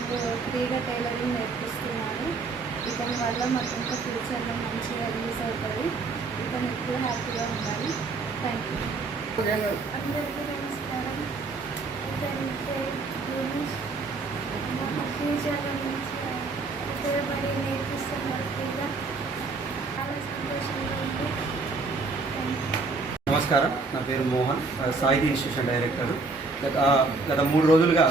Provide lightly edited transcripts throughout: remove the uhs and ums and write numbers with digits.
మాకు ఫ్రీగా టైలరింగ్ నేర్పిస్తున్నారు. ఇతని వల్ల మాకు ఇంకా ఫ్యూచర్లో మంచిగా యూజ్ అవుతుంది. ఇతను ఎప్పుడు హ్యాపీగా ఉండాలి. Thank you. అందరికీ నమస్కారం. ఫ్యూచర్లో మంచిగా ఉపయోగపడి నేర్పిస్తున్నారు. ఫ్రీగా చాలా సంతోషంగా ఉంది. నమస్కారం, నా పేరు మోహన్, సాయిధి ఇన్స్టిట్యూషన్ డైరెక్టర్. గత 3 రోజులుగా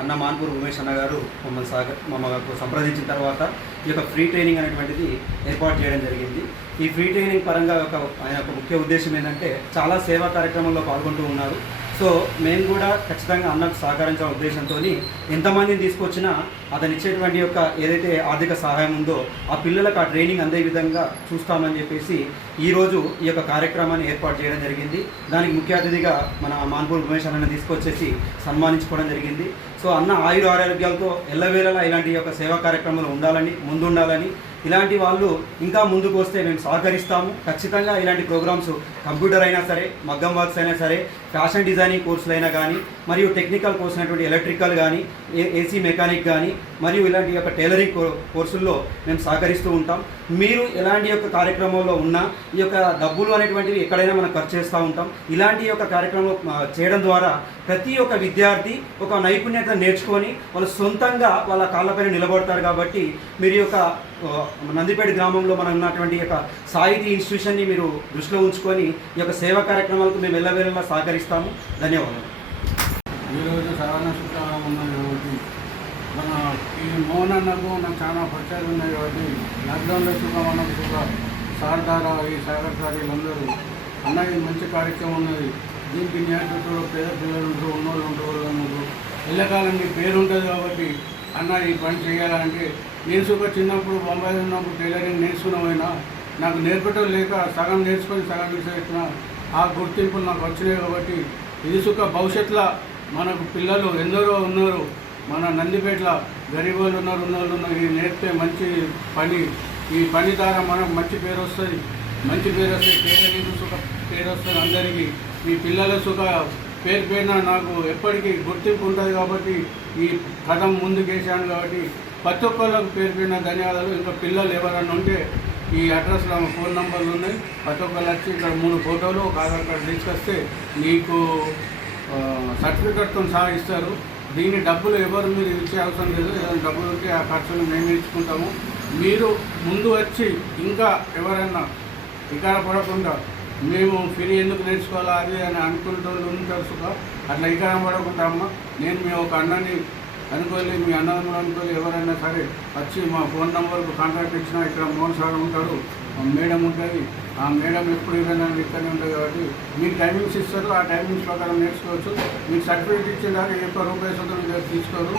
అన్న మాన్పూర్ ఉమేష్ అన్న గారు మమ్మల్ని సంప్రదించిన తర్వాత ఈ యొక్క ఫ్రీ ట్రైనింగ్ అనేటువంటిది ఏర్పాటు చేయడం జరిగింది. ఈ ఫ్రీ ట్రైనింగ్ పరంగా ఆయన యొక్క ముఖ్య ఉద్దేశం ఏంటంటే చాలా సేవా కార్యక్రమంలో పాల్గొంటూ ఉన్నారు. సో మేము కూడా ఖచ్చితంగా అన్నకు సహకరించిన ఉద్దేశంతో ఎంతమందిని తీసుకొచ్చినా అతను ఇచ్చేటువంటి యొక్క ఏదైతే ఆర్థిక సహాయం ఉందో ఆ పిల్లలకు ఆ ట్రైనింగ్ అందే విధంగా చూస్తామని చెప్పేసి ఈరోజు ఈ యొక్క కార్యక్రమాన్ని ఏర్పాటు చేయడం జరిగింది. దానికి ముఖ్య అతిథిగా మన మాన్పూర్ ఉమేష్ అన్నని తీసుకొచ్చేసి సన్మానించుకోవడం జరిగింది. సో అన్న ఆరోగ్యాలతో ఎల్లవేళలా ఇలాంటి యొక్క సేవా కార్యక్రమాలు ముందుండాలని ఇలాంటి వాళ్ళు ఇంకా ముందుకు వస్తే మేము సహకరిస్తాము. ఖచ్చితంగా ఇలాంటి ప్రోగ్రామ్స్ కంప్యూటర్ అయినా సరే, మగ్గం వర్క్స్ అయినా సరే, ఫ్యాషన్ డిజైనింగ్ కోర్సులు అయినా కానీ, మరియు టెక్నికల్ కోర్స్ అయినటువంటి ఎలక్ట్రికల్ కానీ, ఏసీ మెకానిక్ కానీ, మరియు ఇలాంటి యొక్క టైలరింగ్ కోర్సుల్లో మేము సహకరిస్తూ ఉంటాం. మీరు ఎలాంటి యొక్క కార్యక్రమంలో ఉన్నా ఈ యొక్క డబ్బులు అనేటువంటివి ఎక్కడైనా మనం ఖర్చు చేస్తూ ఉంటాం. ఇలాంటి యొక్క కార్యక్రమం చేయడం ద్వారా ప్రతి ఒక్క విద్యార్థి ఒక నైపుణ్యత నేర్చుకొని వాళ్ళు సొంతంగా వాళ్ళ కాళ్ళపైన నిలబడతారు. కాబట్టి మీరు యొక్క నందిపేట గ్రామంలో మనం ఉన్నటువంటి యొక్క సాహితీ ఇన్స్టిట్యూషన్ని మీరు దృష్టిలో ఉంచుకొని ఈ యొక్క సేవా కార్యక్రమాలకు మేము వెళ్ళవేళలా సహకరిస్తాము. ధన్యవాదాలు. ఈరోజు సాధారణ శుక్రవారం ఉన్నది కాబట్టి మన ఈ మోహన్ అన్నకు నాకు చాలా పరిచయాలు ఉన్నాయి కాబట్టి లాక్డౌన్లో శుభ్రమన్నకు కూడా సార్ ద్వారా ఈ సహకారులందరూ అన్న ఇది మంచి కార్యక్రమం ఉన్నది. దీనికి న్యాయపత్రులు పేద పిల్లలు ఉంటారు, ఉన్నోళ్ళు ఉంటారు, వాళ్ళు ఉంటారు. ఎల్లకాలం మీ పేరు ఉంటుంది కాబట్టి అన్న ఈ పని చేయాలంటే నేను సుఖ చిన్నప్పుడు బొంబాయిలో ఉన్నప్పుడు టైలరింగ్ నేర్చుకున్నామైనా నాకు నేర్పటం లేక సగం నేర్చుకొని సగం విసిరెట్టిన ఆ గుర్తింపులు నాకు వచ్చినాయి. కాబట్టి ఇది సుఖ భవిష్యత్తులో మనకు పిల్లలు ఎందరో ఉన్నారు, మన నందిపేటలో గరీబ్ వాళ్ళు ఉన్నోళ్ళు ఇది నేర్పితే మంచి పని, ఈ పని ద్వారా మనకు మంచి పేరు వస్తుంది. మంచి పేరు వస్తే టైలరింగ్ సుఖ పేరు వస్తుంది అందరికీ. మీ పిల్లల సుఖ పేరున నాకు ఎప్పటికీ గుర్తింపు ఉంటుంది. కాబట్టి ఈ కథం ముందుకేసాను కాబట్టి ప్రతి ఒక్కళ్ళకు పేరుపైన ధన్యవాదాలు. ఇంకా పిల్లలు ఎవరన్నా ఉంటే ఈ అడ్రస్లో ఫోన్ నెంబర్లు ఉన్నాయి. ప్రతి ఒక్కళ్ళు వచ్చి ఇక్కడ 3 ఫోటోలు ఒక ఆధార్ కార్డు తీసుకొస్తే నీకు సర్టిఫికెట్తో సహా ఇస్తారు. దీని డబ్బులు ఎవరు మీరు ఇచ్చే అవసరం లేదు. ఏదైనా డబ్బులు ఉంటే ఆ ఖర్చును మేము ఇచ్చుకుంటాము. మీరు ముందు వచ్చి ఇంకా ఎవరైనా ఇక్కడ పడకుండా మేము ఫ్రీ ఎందుకు నేర్చుకోవాలా అది అని అనుకుంటూ ఉంటారు సుఖ. అట్లా ఇక్కడ పడకుండా అమ్మ నేను మీ ఒక అన్నని అనుకోవాలి, మీ అన్నదమ్ములు అనుకోవాలి, ఎవరైనా సరే వచ్చి మా ఫోన్ నెంబర్కు కాంటాక్ట్ ఇచ్చినా ఇక్కడ మోహన్ సార్ ఉంటాడు, మేడం ఉంటుంది. ఆ మేడం ఎప్పుడు ఏదైనా ఇక్కడనే ఉంటుంది. కాబట్టి మీకు టైమింగ్స్ ఇస్తారు. ఆ టైమింగ్స్ ప్రకారం నేర్చుకోవచ్చు. మీకు సర్టిఫికేట్ ఇచ్చిన దాకా ఎక్కువ రూపాయలు తీసుకోరు.